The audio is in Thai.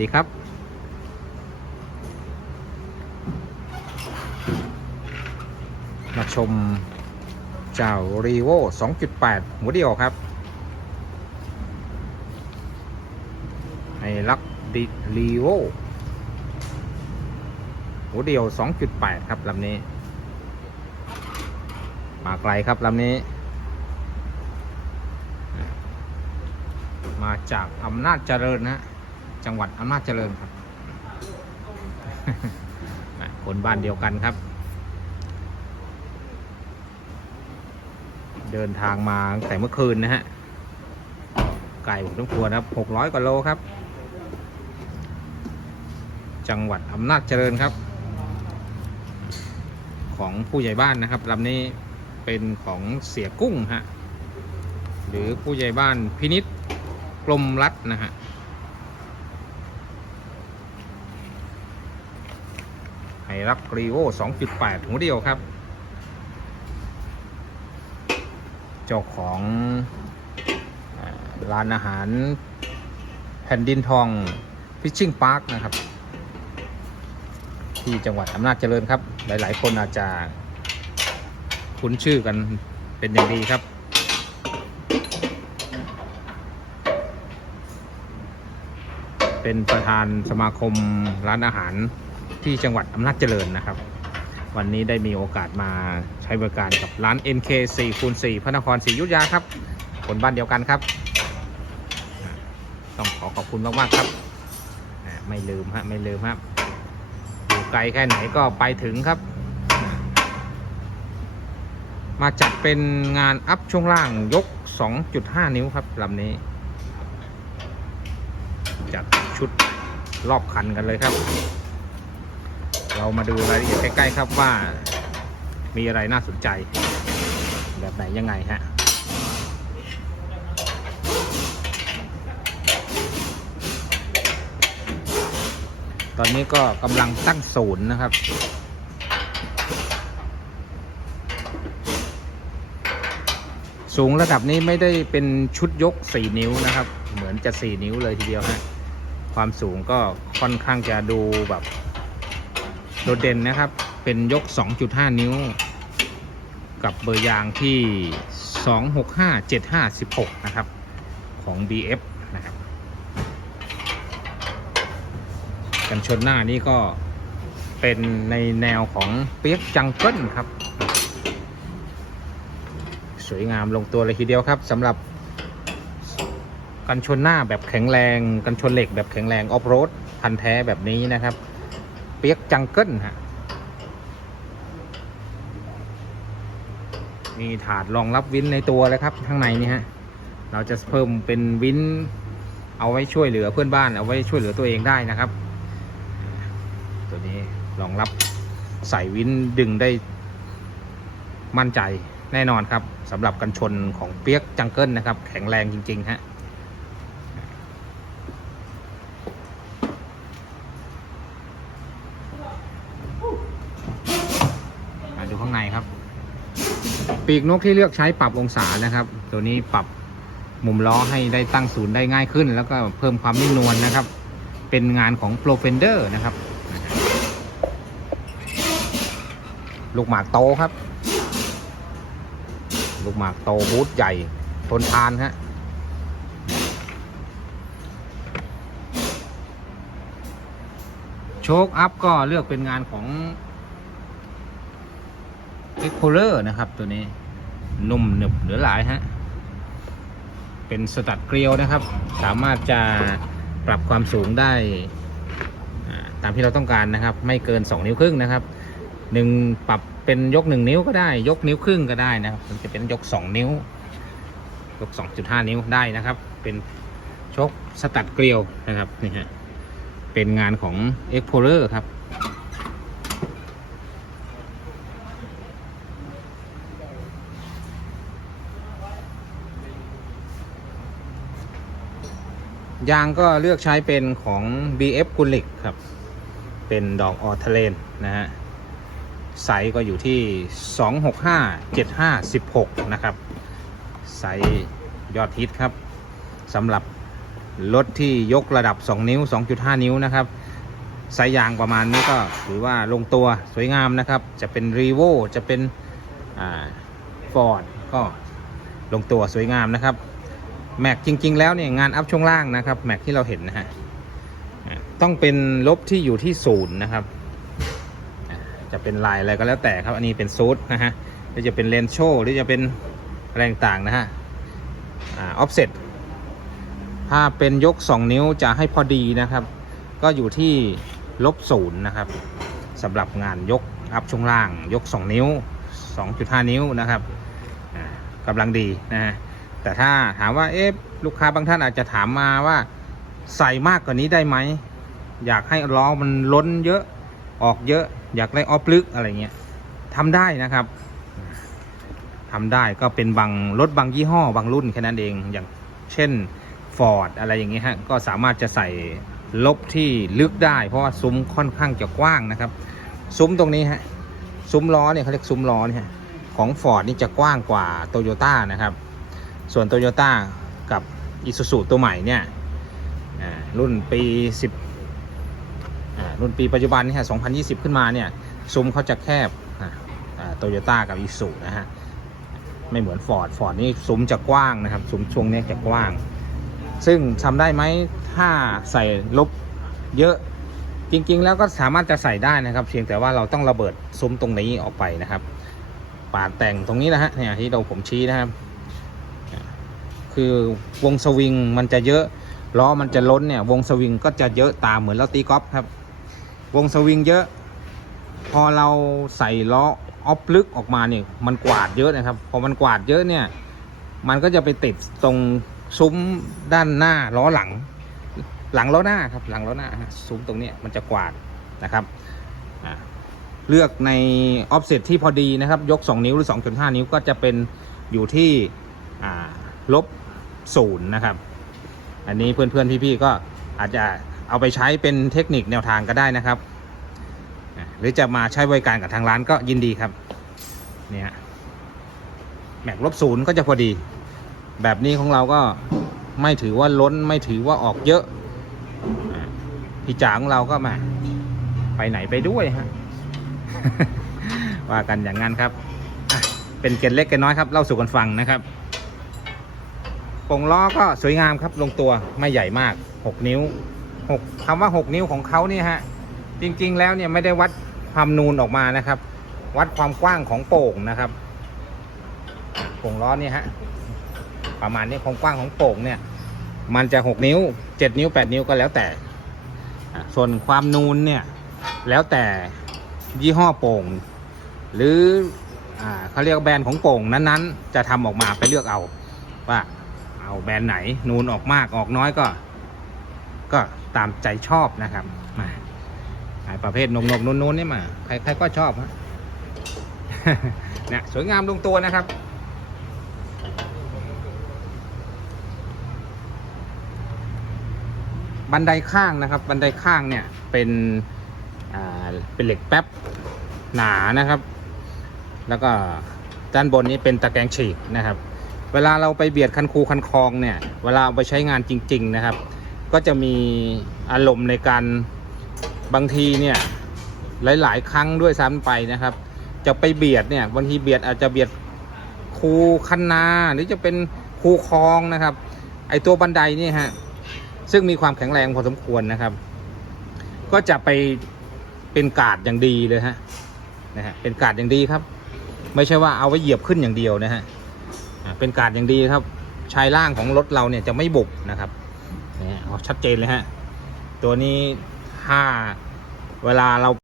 ดีครับมาชมเจ้ารีโว2.8 หัวเดียวครับไอลักดิรีโวหัวเดียว 2.8 ครับลำนี้ มาไกลครับลำนี้ มาจากอำนาจเจริญนะฮะ จังหวัดอำนาจเจริญครับคนบ้านเดียวกันครับ เดินทางมาตั้งแต่เมื่อคืนนะฮะ ไก่ผมต้องควรครับ600กว่าโลครับ จังหวัดอำนาจเจริญครับ ของผู้ใหญ่บ้านนะครับลำนี้เป็นของเสียกุ้งฮะ หรือผู้ใหญ่บ้านพินิษกลมรัดนะฮะ ไฮ รักรีโว2.8หัวเดียวครับ เจ้าของร้านอาหารแผ่นดินทองฟิชชิ่งพาร์คนะครับ ที่จังหวัดอำนาจเจริญครับ หลาย ๆ คนอาจจะคุ้นชื่อกันเป็นอย่างดีครับเป็นประธานสมาคมร้านอาหาร ที่จังหวัดอำนาจเจริญนะครับ วันนี้ได้มีโอกาสมาใช้บริการกับร้าน NK 4คูณ4พระนครศรีอยุธยาครับ คนบ้านเดียวกันครับ ต้องขอขอบคุณมากๆครับ ไม่ลืมฮะไม่ลืมครับอยู่ไกลแค่ไหนก็ไปถึงครับ มาจัดเป็นงานอัพช่วงล่างยก 2.5 นิ้วครับลำนี้ จัดชุดรอบคันกันเลยครับ เรามาดูรายละเอียดใกล้ๆครับว่า มีอะไรน่าสนใจ แบบไหนยังไงฮะตอนนี้ก็กำลังตั้งศูนย์นะครับ สูงระดับนี้ไม่ได้เป็นชุดยก 4 นิ้วนะครับ เหมือนจะ 4 นิ้วเลยทีเดียวฮะความสูงก็ค่อนข้างจะดูแบบ โดดเด่นนะครับ เป็นยก 2.5 นิ้ว กับเบอร์ยางที่ 265 75 16 นะครับ ของ BF นะครับ กันชนหน้านี่ก็เป็นในแนวของเปียกจังเกิลครับ สวยงามลงตัวเลยทีเดียวครับสำหรับกันชนหน้าแบบแข็งแรง กันชนเหล็กแบบแข็งแรงออฟโรดพันแท้แบบนี้นะครับ เปียกจังเกิลฮะ มีถาดรองรับวินในตัวเลยครับข้างในนี่ฮะ เราจะเพิ่มเป็นวินเอาไว้ช่วยเหลือเพื่อนบ้านเอาไว้ช่วยเหลือตัวเองได้นะครับ ตัวนี้รองรับใส่วินดึงได้มั่นใจแน่นอนครับสำหรับกันชนของเปียกจังเกิลนะครับ แข็งแรงจริง ๆ ฮะ มาดูข้างในครับ ปีกนกที่เลือกใช้ปรับองศานะครับ ตัวนี้ปรับมุมล้อให้ได้ตั้งศูนย์ได้ง่ายขึ้น แล้วก็เพิ่มความนิ่มนวลนะครับ เป็นงานของ Pro Fender นะครับ ลูกหมากโตครับ ลูกหมากโตบูทใหญ่ทนทานฮะโชคอัพก็เลือกเป็นงานของ e x p l o r e r นะครับ ตัวนี้นุ่มหนึบเหลือหลายฮะ เป็นสตัดเกลียวนะครับ สามารถจะปรับความสูงได้ตามที่เราต้องการนะครับ ไม่เกิน 2 นิ้วครึ่งนะครับหนึ่งปรับเป็นยก 1 นิ้วก็ได้ ยกนิ้วครึ่งก็ได้นะครับ มันจะเป็นยก 2 นิ้ว ยก 2.5 นิ้วได้นะครับ เป็นชกสตัดเกลียวนะครับนี่ฮะเป็นงานของ e x p l o r e r ครับ ยางก็เลือกใช้เป็นของ BF g u l i c ครับ เป็นดอกออเทเลนนะฮะไซส์ก็อยู่ที่ 265 75 16 นะครับ ไซส์ยอดฮิตครับสำหรับรถที่ยกระดับ 2 นิ้ว 2.5 นิ้วนะครับไซส์ยางประมาณนี้ก็ถือว่าลงตัวสวยงามนะครับ จะเป็นรีโวจะเป็นฟอร์ดก็ลงตัวสวยงามนะครับ แม็กจริง ๆ แล้วเนี่ยงานอัพช่วงล่างนะครับแม็กที่เราเห็นนะฮะต้องเป็นลบที่อยู่ที่ศูนย์นะครับ จะเป็นลายอะไรก็แล้วแต่ครับ อันนี้เป็นซูดนะฮะหรือจะเป็นเลนโชหรือจะเป็นอะไรต่างนะฮะออฟเซ็ตถ้าเป็นยก 2 นิ้วจะให้พอดีนะครับ ก็อยู่ที่ลบศูนย์นะครับสำหรับงานยกอัพช่วงล่าง ยก 2 นิ้ว 2.5 นิ้วนะครับกำลังดีนะฮะ แต่ถ้าถามว่าเอ๊ะลูกค้าบางท่านอาจจะถามมาว่าใส่มากกว่านี้ได้ไหม อยากให้ล้อมันล้นเยอะออกเยอะ อยากได้ออฟลึกอะไรเงี้ยทำได้นะครับทำได้ก็เป็นบางรถบางยี่ห้อบางรุ่นแค่นั้นเองอย่างเช่น Ford อะไรอย่างเงี้ยฮะก็สามารถจะใส่ลบที่ลึกได้ เพราะว่าซุ้มค่อนข้างจะกว้างนะครับ ซุ้มตรงนี้ฮะซุ้มล้อเนี่ยเขาเรียกซุ้มล้อเนี่ยของ Ford นี่จะกว้างกว่า Toyota นะครับ ส่วน Toyota กับ Isuzu ตัวใหม่เนี่ยรุ่นปี10รุ่นปีปัจจุบันนี่ฮะ2020 ขึ้นมาเนี่ยซุ้มเขาจะแคบโตโยต้ากับ Isuzu นะฮะไม่เหมือน Ford Ford นี่ซุ้มจะกว้างนะครับซุ้มช่วงนี้จะกว้าง ซึ่งทำได้ไหมถ้าใส่ลบเยอะจริงๆ แล้วก็สามารถจะใส่ได้นะครับ เพียงแต่ว่าเราต้องระเบิดซุ้มตรงนี้ออกไปนะครับปาดแต่งตรงนี้นะฮะเนี่ยที่เราผมชี้นะครับ คือวงสวิงมันจะเยอะล้อมันจะล้นเนี่ยวงสวิงก็จะเยอะตามเหมือนเราตีกอล์ฟครับ วงสวิงเยอะ พอเราใส่ล้อออฟลึกออกมาเนี่ยมันกวาดเยอะนะครับพอมันกวาดเยอะเนี่ยมันก็จะไปติดตรงซุ้มด้านหน้าล้อหลัง หลังล้อหน้าครับหลังล้อหน้าซุ้มตรงนี้มันจะกวาดนะครับเลือกในออฟเซตที่พอดีนะครับ ยก 2 นิ้วหรือ 2.5 นิ้วก็จะเป็นอยู่ที่ลบ ศูนย์นะครับ อันนี้เพื่อนๆพี่ๆก็อาจจะเอาไปใช้เป็นเทคนิคแนวทางก็ได้นะครับ หรือจะมาใช้บริการกับทางร้านก็ยินดีครับ เนี่ยแม็กลบศูนย์ก็จะพอดี แบบนี้ของเราก็ไม่ถือว่าล้นไม่ถือว่าออกเยอะพี่จ๋าของเราก็มา ไปไหนไปด้วยฮะว่ากันอย่างนั้นครับ เป็นเกล็ดเล็กเกล็ดน้อยครับเล่าสู่กันฟังนะครับ ปงล้อก็สวยงามครับลงตัวไม่ใหญ่มาก 6 นิ้ว6คำว่า 6 นิ้วของเขาเนี่ยฮะจริงๆแล้วเนี่ยไม่ได้วัดความนูนออกมานะครับ วัดความกว้างของโป่งนะครับโป่งล้อเนี่ยฮะประมาณนี้ความกว้างของโป่งเนี่ยมันจะ 6 นิ้ว 7 นิ้ว 8 นิ้วก็แล้วแต่ ส่วนความนูนเนี่ยแล้วแต่ยี่ห้อโป่ง หรืออ่าเขาเรียกแบรนด์ของโป่งนั้นๆ จะทำออกมาไปเลือกเอาว่า เอาแบรนด์ไหน นูนออกมากออกน้อยก็ ก็ตามใจชอบนะครับมาไอ้ประเภทนมนมนูนนูนนี่มาใครใครก็ชอบฮะเนี่ยสวยงามลงตัวนะครับบันไดข้างนะครับ บันไดข้างเนี่ยเป็นอ่าเป็นเหล็กแป๊บหนานะครับ แล้วก็ด้านบนนี้เป็นตะแกรงฉีกนะครับ เวลาเราไปเบียดคันคูคันคลองเนี่ย เวลาเอาไปใช้งานจริง ๆนะครับ ก็จะมีอารมณ์ในการบางทีเนี่ยหลาย ๆ ครั้งด้วยซ้ำไปนะครับ จะไปเบียดเนี่ยบางทีเบียดอาจจะเบียดคูคันนา หรือจะเป็นคูคลองนะครับ ไอตัวบันไดนี่ฮะซึ่งมีความแข็งแรงพอสมควรนะครับ ก็จะไปเป็นกาดอย่างดีเลยฮะนะฮะเป็นกาดอย่างดีครับ ไม่ใช่ว่าเอาไว้เหยียบขึ้นอย่างเดียวนะฮะ เป็นการดอย่างดีครับ ชายล่างของรถเราเนี่ยจะไม่บุบนะครับเนี่ยชัดเจนเลยฮะ ตัวนี้ถ้าเวลาเรา